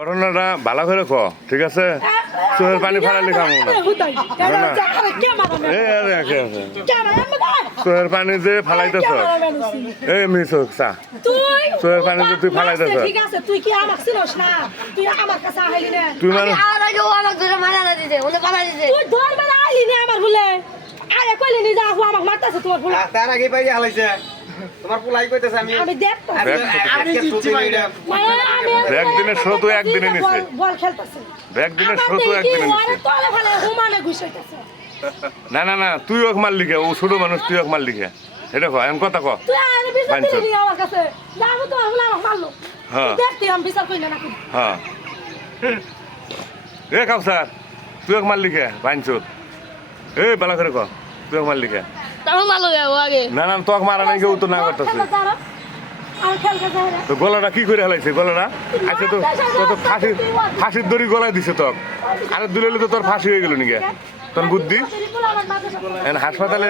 ঘটনাটা ভালো করে ক, ঠিক আছে? চোখের পানি ফালালি খামো না। চোখের পানি যে ফালাইতেছ, এই মিশক চা, চোখের পানি যে তুই ফালাইতেছ, তুই মানে তার আগে পাই হালাইছে তোমার পোলাই কইতেছে আমি একদিনের শো তো একদিনে নিছে, একদিনের শো তো একদিনে নিছে। না না না, তুই ওকে মারলি কে? ও ছোট মানুষ, তুই ওকে মারলি কে? এটা কয় এমন কথা ক। হ্যাঁ হ্যাঁ, এ কাউসার, তুই ওকে মারলি কে? বাইনচোদ, এই বালা করে ক, তুই ওকে মারলি কে? না না, তোকে মারা নাই, কেউ তো না করতেছে। তো গলাটা কি করে হালাইছে? গলাটা আচ্ছা, তো তো ফাঁসির দড়ি গলায় দিছে তোক, আরে দুলে তো তোর ফাঁসি হয়ে গেল নাকি তোর বুদ্ধি? হাসপাতালে